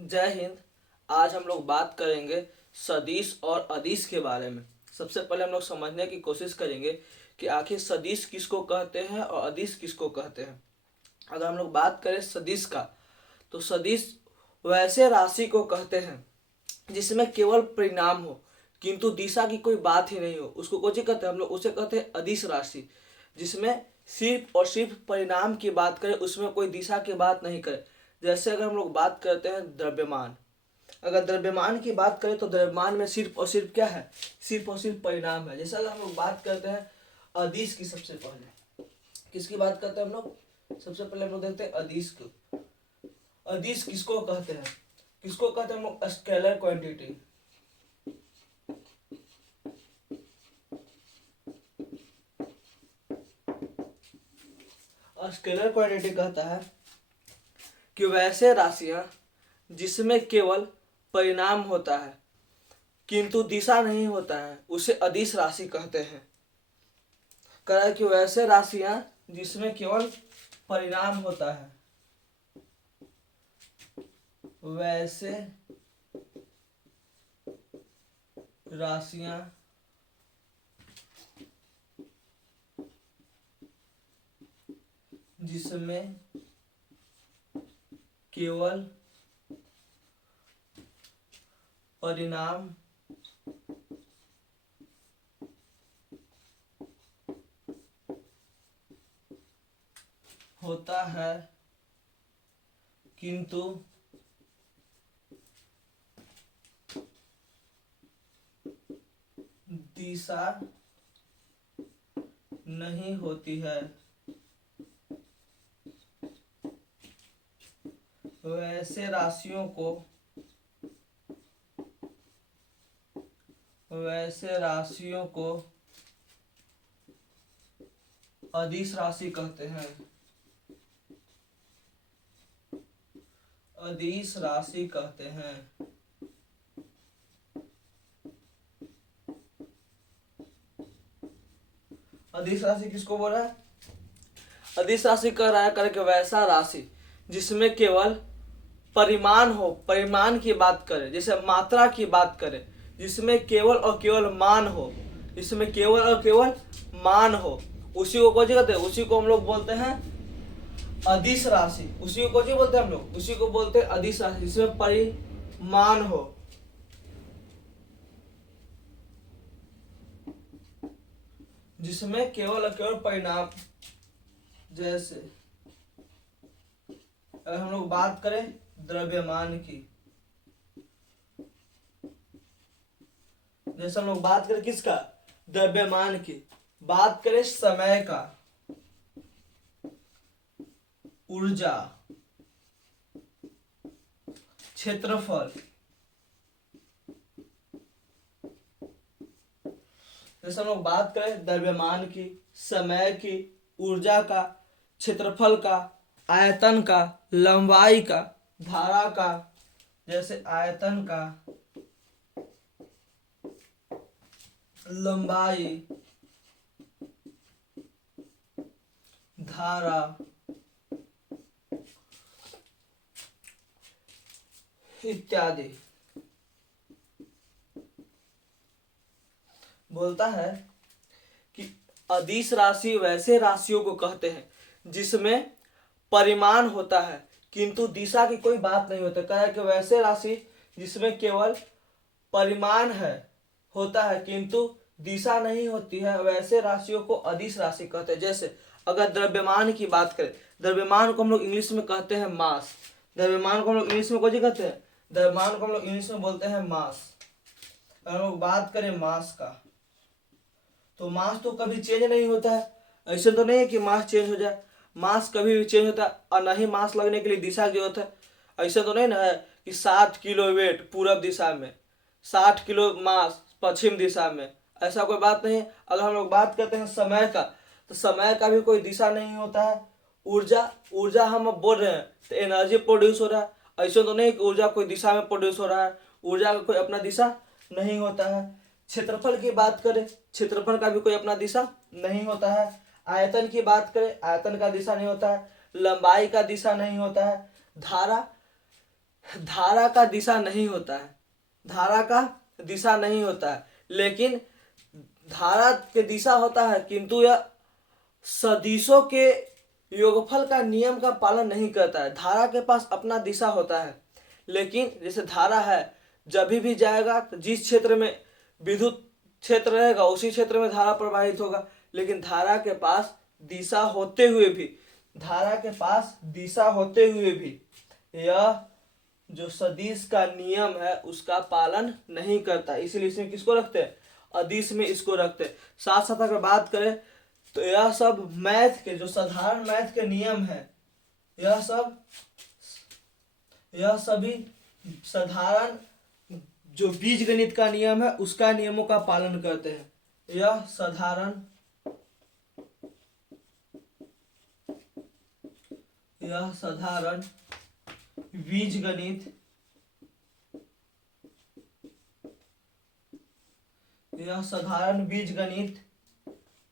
जय हिंद। आज हम लोग बात करेंगे सदिश और अदिश के बारे में। सबसे पहले हम लोग समझने की कोशिश करेंगे कि आखिर सदिश किसको कहते हैं और अदिश किसको कहते हैं। अगर हम लोग बात करें सदिश का, तो सदिश वैसे राशि को कहते हैं जिसमें केवल परिणाम हो किंतु दिशा की कोई बात ही नहीं हो, उसको कौन कहते हैं हम लोग, उसे कहते हैं अदिश राशि। जिसमें सिर्फ और सिर्फ परिणाम की बात करें, उसमें कोई दिशा की बात नहीं करें। जैसे अगर हम लोग बात करते हैं द्रव्यमान, अगर द्रव्यमान की बात करें तो द्रव्यमान में सिर्फ और सिर्फ क्या है, सिर्फ और सिर्फ परिणाम है। जैसे अगर हम लोग बात करते हैं अदिश की, सबसे पहले किसकी बात करते हैं हम लोग, सबसे पहले हम लोग देखते हैं अदिश को। अदिश किसको कहते हैं, किसको कहते हैं हम लोग, स्केलर क्वांटिटी। स्केलर क्वांटिटी कहता है कि वैसे राशियां जिसमें केवल परिणाम होता है किंतु दिशा नहीं होता है, उसे अदिश राशि कहते हैं। कह रहा है कि वैसे राशियां जिसमें केवल परिणाम होता है, वैसे राशियां जिसमें केवल परिणाम होता है किंतु दिशा नहीं होती है, वैसे राशियों को अदिश राशि कहते हैं। अदिश राशि कहते हैं। अदिश राशि किसको बोल रहा है, अदिश राशि कह रहा है करके वैसा राशि जिसमें केवल परिमाण हो, परिमाण की बात करें, जैसे मात्रा की बात करें, जिसमें केवल और केवल मान हो, जिसमें केवल और केवल मान हो, उसी को कौन कहते हैं, उसी को हम लोग बोलते हैं अदिश राशि। उसी को कौन बोलते हैं हम लोग, उसी को बोलते हैं अदिश राशि, जिसमें परिमाण हो, जिसमें केवल और केवल परिणाम। जैसे अगर हम लोग बात करें द्रव्यमान की, जैसे हम लोग बात करें किसका, द्रव्यमान की, बात करें समय का, ऊर्जा, क्षेत्रफल, जैसे हम लोग बात करें द्रव्यमान की, समय की, ऊर्जा का, क्षेत्रफल का, आयतन का, लंबाई का, धारा का, जैसे आयतन का, लंबाई, धारा इत्यादि। बोलता है कि अदिश राशि वैसे राशियों को कहते हैं जिसमें परिमाण होता है किंतु दिशा की कोई बात नहीं होती। कह कि वैसे राशि जिसमें केवल परिमाण है होता है किंतु दिशा नहीं होती है, वैसे राशियों को अदिश राशि कहते हैं। जैसे अगर द्रव्यमान की बात करें, द्रव्यमान को हम लोग इंग्लिश में कहते हैं मास। द्रव्यमान को हम लोग इंग्लिश में कौन कहते हैं, द्रव्यमान को हम लोग इंग्लिश में बोलते हैं मास। अगर हम लोग बात करें मास का, तो मास तो कभी चेंज नहीं होता है। ऐसे तो नहीं है कि मास चेंज हो जाए, मास कभी भी चेंज होता है, और न ही मास लगने के लिए दिशा की जरूरत है। ऐसे तो नहीं ना है कि 60 किलो वेट पूरब दिशा में, 60 किलो मास पश्चिम दिशा में, ऐसा कोई बात नहीं है। अगर हम लोग बात करते हैं समय का, तो समय का भी कोई दिशा नहीं होता है। ऊर्जा, ऊर्जा हम अब बोल रहे हैं तो एनर्जी प्रोड्यूस हो रहा है, ऐसे तो नहीं कि ऊर्जा कोई दिशा में प्रोड्यूस हो रहा है, ऊर्जा का कोई अपना दिशा नहीं होता है। क्षेत्रफल की बात करें, क्षेत्रफल का भी कोई अपना दिशा नहीं होता है। आयतन की बात करें, आयतन का दिशा नहीं होता है। लंबाई का दिशा नहीं होता है। धारा धारा का दिशा नहीं होता है, धारा का दिशा नहीं होता है, लेकिन धारा के दिशा होता है, किंतु यह सदिशों के योगफल का नियम का पालन नहीं करता है। धारा के पास अपना दिशा होता है, लेकिन जैसे धारा है, जब भी जाएगा तो जिस क्षेत्र में विद्युत क्षेत्र रहेगा उसी क्षेत्र में धारा प्रवाहित होगा। लेकिन धारा के पास दिशा होते हुए भी, धारा के पास दिशा होते हुए भी यह जो सदिश का नियम है उसका पालन नहीं करता, इसीलिए इसमें किसको रखते हैं, अदिश में इसको रखते हैं। साथ साथ अगर बात करें तो यह सब मैथ के जो साधारण मैथ के नियम है, यह सभी साधारण जो बीज गणित का नियम है उसका नियमों का पालन करते हैं। यह साधारण बीजगणित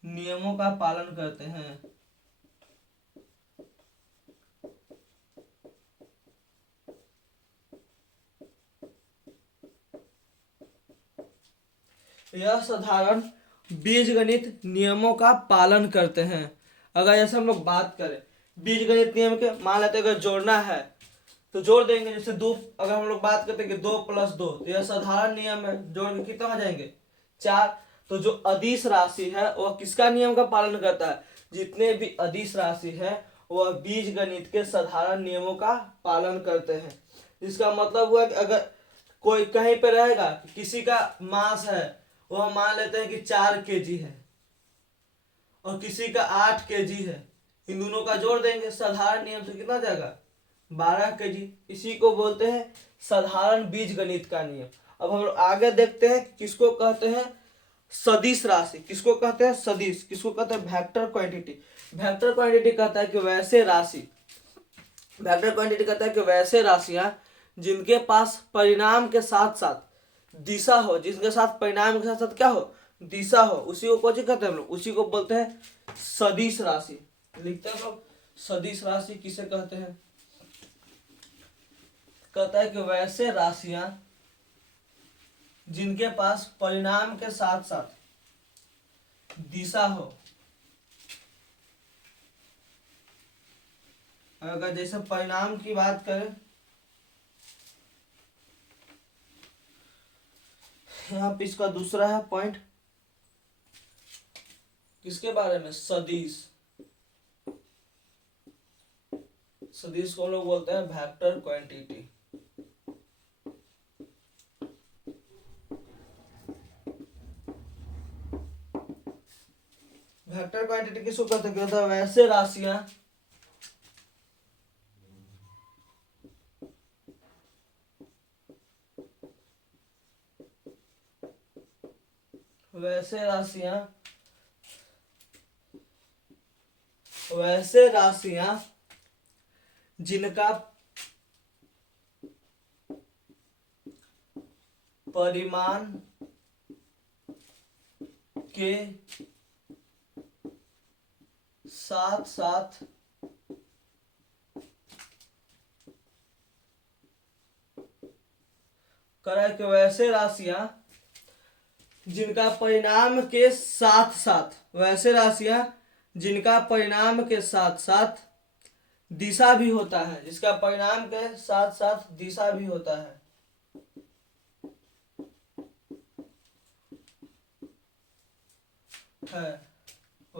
नियमों का पालन करते हैं। यह साधारण बीजगणित नियमों का पालन करते हैं। अगर जैसे हम लोग बात करें बीजगणित नियम के, मान लेते अगर जोड़ना है तो जोड़ देंगे। जैसे दो, अगर हम लोग बात करते हैं कि 2 + 2, तो यह साधारण नियम है, जोड़ के कितना हो जाएंगे 4। तो जो अदिश राशि है वह किसका नियम का पालन करता है, जितने भी अदिश राशि है वह बीजगणित के साधारण नियमों का पालन करते हैं। इसका मतलब हुआ कि अगर कोई कहीं पे रहेगा, किसी का मास है, वह मान लेते हैं कि 4 kg है और किसी का 8 kg है, इन दोनों का जोड़ देंगे साधारण नियम से, कितना जाएगा 12 kg। इसी को बोलते हैं साधारण बीजगणित का नियम। अब हम लोग आगे देखते हैं किसको कहते हैं सदिश राशि, किसको कहते हैं सदिश, किसको कहते हैं वेक्टर क्वांटिटी। वेक्टर क्वांटिटी कहता है कि वैसे राशि, वेक्टर क्वांटिटी कहता है कि वैसे राशियां जिनके पास परिणाम के साथ साथ दिशा हो, जिसके साथ परिणाम के साथ साथ क्या हो, दिशा हो, उसी को कौन कहते हैं हम लोग, उसी को बोलते हैं सदिश राशि। लिखते हैं लोग सदिश राशि किसे कहते हैं, कहता है कि वैसे राशियां जिनके पास परिणाम के साथ साथ दिशा हो। अगर जैसे परिणाम की बात करें, यहाँ पे इसका दूसरा है पॉइंट, किसके बारे में, सदिश। सदिश को लोग बोलते हैं वेक्टर क्वांटिटी। वेक्टर क्वांटिटी किसको कहते हैं, वैसे राशियां वैसे राशियां जिनका परिमाण के साथ साथ करें कि वैसे राशियां जिनका परिणाम के साथ साथ, वैसे राशियां जिनका परिणाम के साथ साथ दिशा भी होता है, जिसका परिणाम के साथ साथ दिशा भी होता है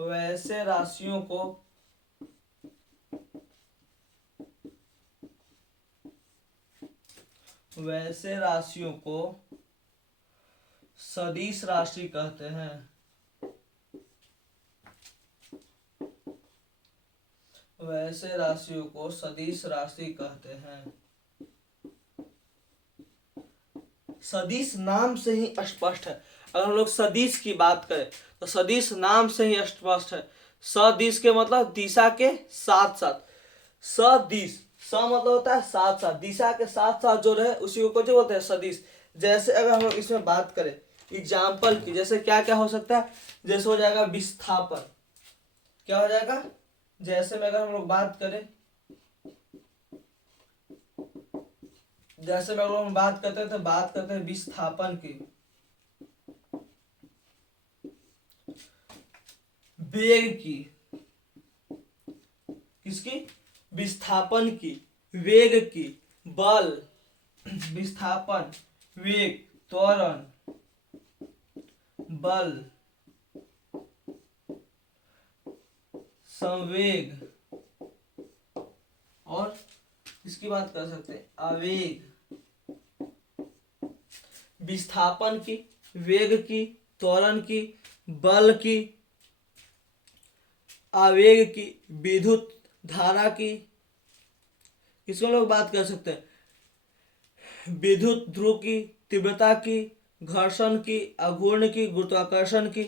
वैसे राशियों को सदिश राशि कहते हैं। वैसे राशियों को सदिश राशि कहते हैं। सदिश नाम से ही स्पष्ट है। अगर हम लोग सदिश की बात करें तो सदिश नाम से ही स्पष्ट है। सदिश के मतलब दिशा के साथ साथ, सदिश, स मतलब होता है साथ साथ, दिशा के साथ साथ जो रहे उसी को क्या बोलते हैं सदिश। जैसे अगर हम लोग इसमें बात करें एग्जाम्पल की, जैसे क्या क्या हो सकता है, जैसे हो जाएगा विस्थापन, क्या हो जाएगा, जैसे में अगर हम लोग बात करें जैसे में हम बात करते थे, बात करते हैं विस्थापन की, वेग की, किसकी? विस्थापन की, वेग की, बल, विस्थापन, वेग, त्वरण, बल, संवेग, और इसकी बात कर सकते हैं आवेग। विस्थापन की, वेग की, त्वरण की, बल की, आवेग की, विद्युत धारा की, किसको हम लोग बात कर सकते हैं? विद्युत ध्रुव की, तीव्रता की, घर्षण की, आघूर्ण की, गुरुत्वाकर्षण की।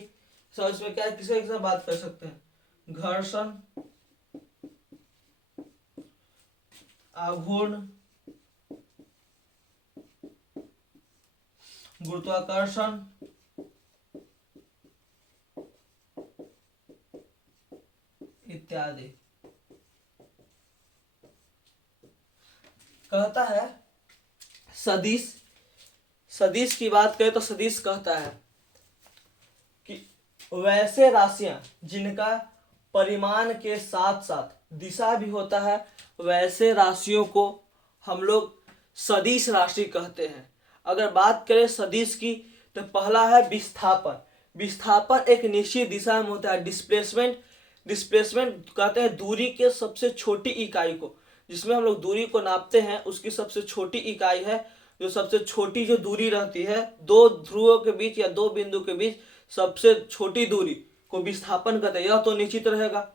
सब इसमें क्या किसके किससे बात कर सकते हैं? घर्षण, आघूर्ण, गुरुत्वाकर्षण, इत्यादि। कहता है सदिश, सदिश की बात करें तो सदिश कहता है कि वैसे राशियां जिनका परिमाण के साथ साथ दिशा भी होता है, वैसे राशियों को हम लोग सदिश राशि कहते हैं। अगर बात करें सदिश की तो पहला है विस्थापन। विस्थापन एक निश्चित दिशा में होता है। डिस्प्लेसमेंट, डिस्प्लेसमेंट कहते हैं दूरी के सबसे छोटी इकाई को, जिसमें हम लोग दूरी को नापते हैं, उसकी सबसे छोटी इकाई है। जो सबसे छोटी जो दूरी रहती है दो ध्रुवों के बीच या दो बिंदु के बीच, सबसे छोटी दूरी को विस्थापन कहते हैं। यह तो निश्चित रहेगा,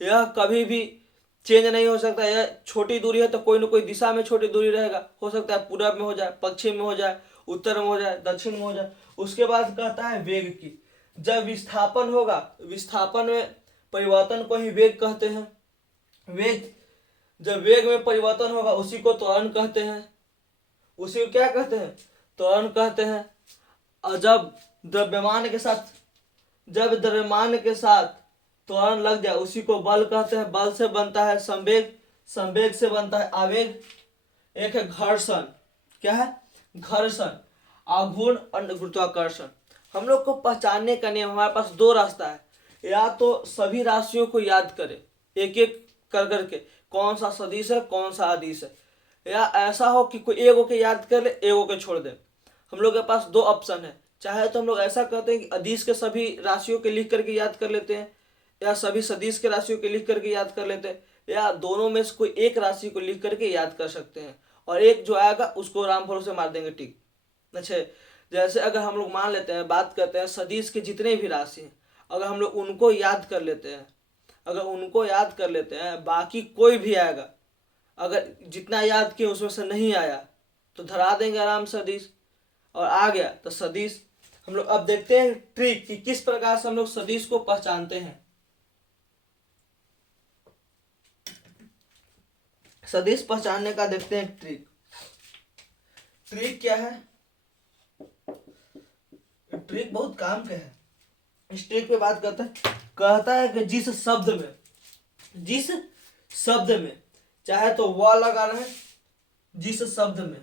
यह कभी भी चेंज नहीं हो सकता। यह छोटी दूरी है तो कोई ना कोई दिशा में छोटी दूरी रहेगा। हो सकता है पूरब में हो जाए, पश्चिम में हो जाए, उत्तर में हो जाए, दक्षिण में हो जाए। उसके बाद कहता है वेग की। जब विस्थापन होगा, विस्थापन में परिवर्तन को ही वेग कहते हैं। वेग, जब वेग में परिवर्तन होगा उसी को त्वरण कहते हैं। उसी को क्या कहते हैं? त्वरण कहते हैं। और जब द्रव्यमान के साथ, जब द्रव्यमान के साथ त्वरण लग जाए उसी को बल कहते हैं। बल से बनता है संवेग, संवेग से बनता है आवेग। एक है घर्षण, क्या है? घर्षण, आघूर्ण और गुरुत्वाकर्षण। हम लोग को पहचानने का नियम, हमारे पास दो रास्ता है। या तो सभी राशियों को याद करें एक एक कर करके, कौन सा सदिश है कौन सा अदिश है, या ऐसा हो कि कोई एक के याद कर ले, एक के छोड़ दे। हम लोग के पास दो ऑप्शन है। चाहे तो हम लोग ऐसा करते हैं कि अदिश के सभी राशियों के लिख करके याद कर लेते हैं, या सभी सदिश के राशियों के लिख करके याद कर लेते हैं, या दोनों में से कोई एक राशि को लिख करके याद कर सकते हैं, और एक जो आएगा उसको राम भरोसे मार देंगे टिक। अच्छा, जैसे अगर हम लोग मान लेते हैं, बात करते हैं सदिश के जितने भी राशि हैं, अगर हम लोग उनको याद कर लेते हैं, अगर उनको याद कर लेते हैं, बाकी कोई भी आएगा, अगर जितना याद किए उसमें से नहीं आया तो धरा देंगे आराम सदिश, और आ गया तो सदिश। हम लोग अब देखते हैं ट्रिक कि किस प्रकार से हम लोग सदिश को पहचानते हैं। सदिश पहचानने का देखते हैं ट्रिक। ट्रिक क्या है? ट्रिक बहुत काम का है। इस ट्रिक पे बात करते हैं। कहता है कि जिस शब्द में, जिस शब्द में चाहे तो व लगा रहे, जिस शब्द में,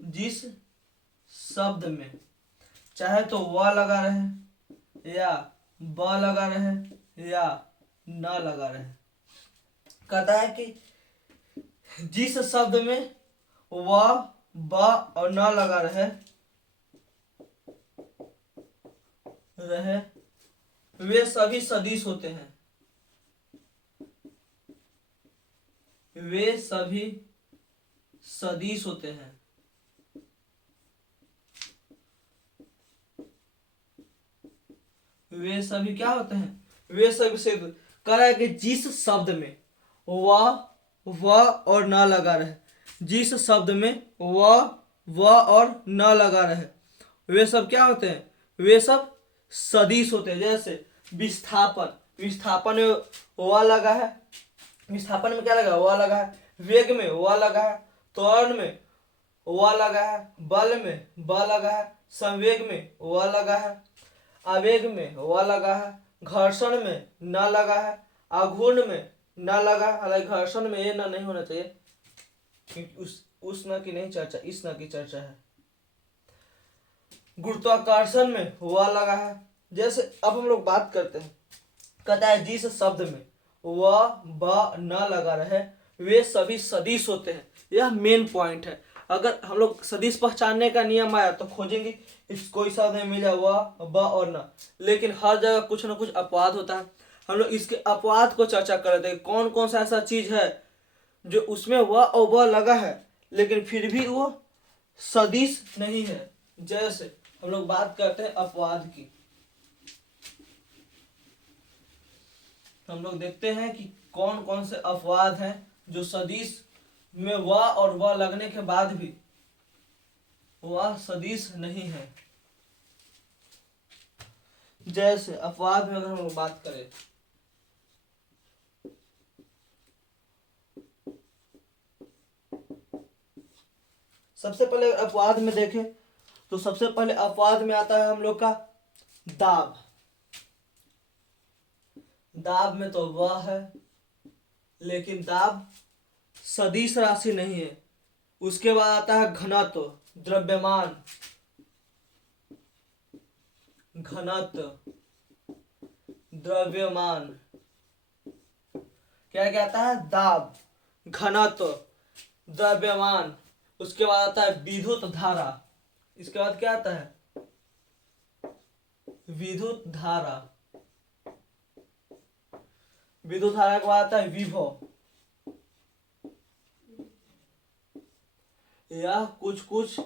जिस शब्द में चाहे तो व लगा रहे या ब लगा रहे या न लगा रहे, कहता है कि जिस शब्द में व ब और न लगा रहे वे सभी सदिश होते हैं। वे सभी सदिश होते हैं। वे सभी क्या होते हैं? वे सभी से कह रहा है कि जिस शब्द में व और न लगा रहे, जिस शब्द में व और न लगा रहे, वे सब क्या होते हैं? वे सब सदिश होते हैं। जैसे विस्थापन, विस्थापन में व लगा है, विस्थापन में क्या लगा? व लगा है। वेग में व लगा है, त्वरण में व लगा है, बल में ब लगा है, संवेग में व लगा है, आवेग में व लगा है, घर्षण में न लगा है, आघूर्ण में न लगा, हालांकि घर्षण में ये न नहीं होना चाहिए क्योंकि उस न की नहीं चर्चा, इस न की चर्चा है। गुरुत्वाकर्षण में वह लगा है। जैसे अब हम लोग बात करते हैं, कहता है जिस शब्द में वह ब न लगा रहे वे सभी सदिश होते हैं। यह मेन पॉइंट है। अगर हम लोग सदिश पहचानने का नियम आया तो खोजेंगे इस कोई शब्द में मिला वह ब और न, लेकिन हर जगह कुछ न कुछ अपवाद होता है। हम लोग इसके अपवाद को चर्चा कर रहे थे, कौन कौन सा ऐसा चीज है जो उसमें वह और वह लगा है लेकिन फिर भी वो सदिश नहीं है। जैसे हम लोग बात करते हैं अपवाद की, हम लोग देखते हैं कि कौन कौन से अपवाद हैं जो सदिश में वह और वह लगने के बाद भी वह सदिश नहीं है। जैसे अपवाद में अगर हम लोग बात करें, सबसे पहले अपवाद में देखें तो सबसे पहले अपवाद में आता है हम लोग का दाब। दाब में तो वह है लेकिन दाब सदिश राशि नहीं है। उसके बाद आता है घनत्व, द्रव्यमान, घनत्व, द्रव्यमान, क्या क्या आता है, दाब, घनत्व, द्रव्यमान। उसके बाद आता है विद्युत धारा। इसके बाद क्या आता है, विद्युत धारा। विद्युत धारा के बाद आता है विभव। यह कुछ कुछ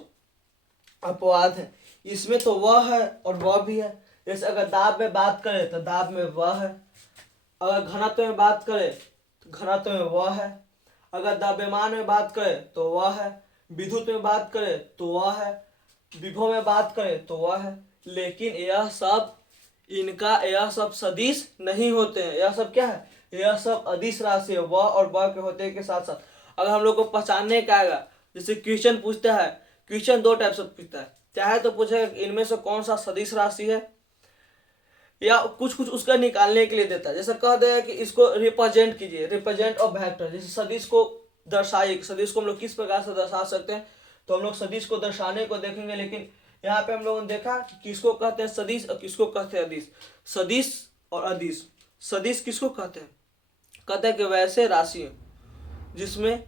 अपवाद है। इसमें तो वह है और वह भी है। जैसे अगर दाब में बात करें तो दाब में वह है, अगर घनत्व में बात करें तो घनत्व में वह है, अगर द्रव्यमान में बात करें तो वह है, विद्युत में बात करें तो वह है, विभव में बात करें तो वह है। लेकिन यह सब सदिश नहीं होते हैं। यह सब क्या है, यह सब अदिश राशि है। वह और वह के होते के साथ साथ अगर हम लोग को पहचानने का आएगा, जैसे क्वेश्चन पूछता है, क्वेश्चन दो टाइप से पूछता है, चाहे तो पूछेगा इनमें से कौन सा सदिश राशि है, या कुछ कुछ उसका निकालने के लिए देता है। जैसे कह देगा कि इसको रिप्रेजेंट कीजिए, रिप्रेजेंट ऑफ वेक्टर। जैसे सदिश को दर्शाइए, सदिश को हम लोग किस प्रकार से दर्शा सकते हैं, तो हम लोग सदिश को दर्शाने को देखेंगे। लेकिन यहाँ पे हम लोगों ने देखा कि किसको कहते हैं सदिश और किसको कहते हैं अदिश। सदिश और अदिश, सदिश किसको कहते हैं, कहते हैं कि वैसे राशि जिसमें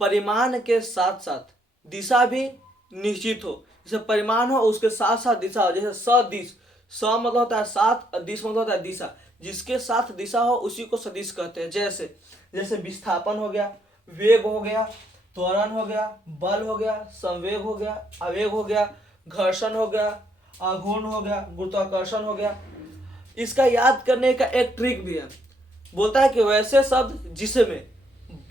परिमाण के साथ साथ दिशा भी निश्चित हो। जैसे परिमाण हो उसके साथ साथ दिशा हो। जैसे सदिश, स मतलब होता है साथ, दिश मतलब होता है दिशा, जिसके साथ दिशा हो उसी को सदिश कहते हैं। जैसे विस्थापन हो गया, वेग हो गया, त्वरण हो गया, बल हो गया, संवेग हो गया, आवेग हो गया, घर्षण हो गया, आघूर्ण हो गया, गुरुत्वाकर्षण हो गया। इसका याद करने का एक ट्रिक भी है। बोलता है कि वैसे शब्द जिसमें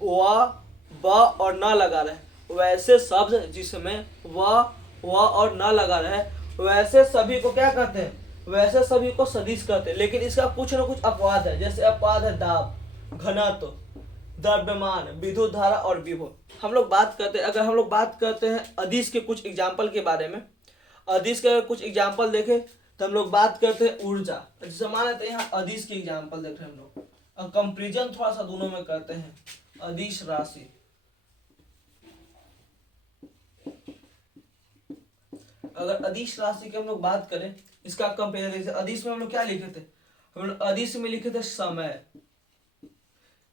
व ब और न लगा रहे, वैसे शब्द जिसमें व और न लगा रहे, वैसे सभी को क्या कहते हैं, वैसे सभी को सदिश कहते हैं। लेकिन इसका कुछ न कुछ अपवाद है। जैसे अपवाद है दाब, घनत्व, द्रव्यमान, विद्युत धारा और विभव। हम लोग बात करते हैं, अगर हम लोग बात करते हैं अदिश के कुछ एग्जाम्पल के बारे में, अदिश के कुछ एग्जाम्पल देखें तो हम लोग बात करते हैं ऊर्जा। जैसे मान लेते हैं यहाँ अदिश के एग्जाम्पल देख रहे हैं हम लोग, और कंपेरिजन थोड़ा सा दोनों में करते हैं। अदिश राशि, अगर अदिश राशि की हम लोग बात करें, इसका कंपेरिजन, अदिश में हम लोग क्या लिखे थे, हम लोग अदिश में लिखे थे समय।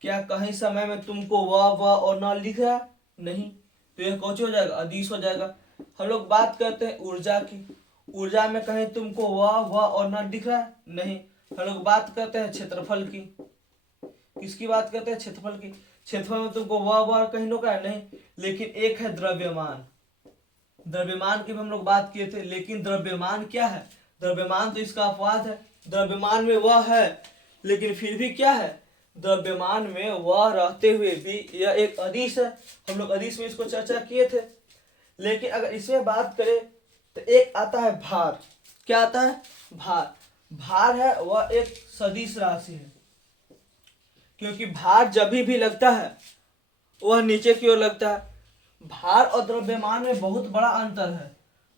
क्या कहीं समय में तुमको वह और न लिख रहा, नहीं, तो यह कौन हो जाएगा, अदिश हो जाएगा। हम लोग बात करते हैं ऊर्जा की, ऊर्जा में कहीं तुमको वह और न दिख रहा है, नहीं। हम लोग बात करते हैं क्षेत्रफल की, किसकी बात करते हैं, क्षेत्रफल की। क्षेत्रफल में तुमको वह कहीं नो का है, नहीं। लेकिन एक है द्रव्यमान, द्रव्यमान की भी हम लोग बात किए थे। लेकिन द्रव्यमान क्या है, द्रव्यमान तो इसका अपवाद है। द्रव्यमान में वह है लेकिन फिर भी क्या है, द्रव्यमान में वह रहते हुए भी यह एक अदिश है। हम लोग अदिश में इसको चर्चा किए थे। लेकिन अगर इसमें बात करें तो एक आता है भार। क्या आता है, भार। भार है वह एक सदिश राशि है, क्योंकि भार जब भी लगता है वह नीचे की ओर लगता है। भार और द्रव्यमान में बहुत बड़ा अंतर है।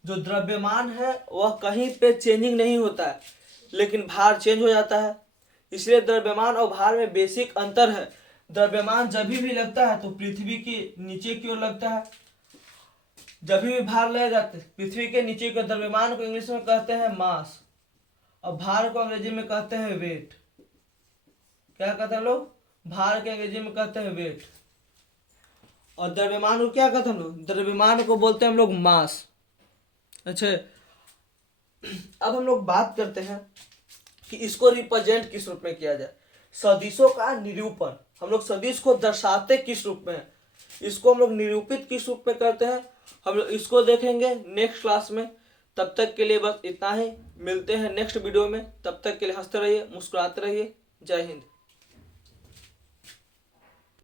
जो द्रव्यमान है वह कहीं पे चेंजिंग नहीं होता है, लेकिन भार चेंज हो जाता है। इसलिए द्रव्यमान और भार में बेसिक अंतर है। द्रव्यमान जब भी लगता है तो पृथ्वी के नीचे की ओर लगता है। जब भी भार ले जाते पृथ्वी के नीचे के द्रव्यमान को इंग्लिश में कहते हैं मास, और भार को अंग्रेजी में कहते हैं वेट। क्या कहते हैं लोग? भार के अंग्रेजी में कहते हैं वेट। और द्रव्यमान को क्या कहते हैं हम लोग? द्रव्यमान को बोलते हैं हम लोग मास। अच्छा, अब हम लोग बात करते हैं कि इसको रिप्रेजेंट किस रूप में किया जाए। सदिशों का निरूपण, हम लोग सदिश को दर्शाते किस रूप में, इसको हम लोग निरूपित किस रूप में करते हैं, हम लोग इसको देखेंगे नेक्स्ट क्लास में। तब तक के लिए बस इतना ही, मिलते हैं नेक्स्ट वीडियो में। तब तक के लिए हंसते रहिए, मुस्कुराते रहिए। जय हिंद।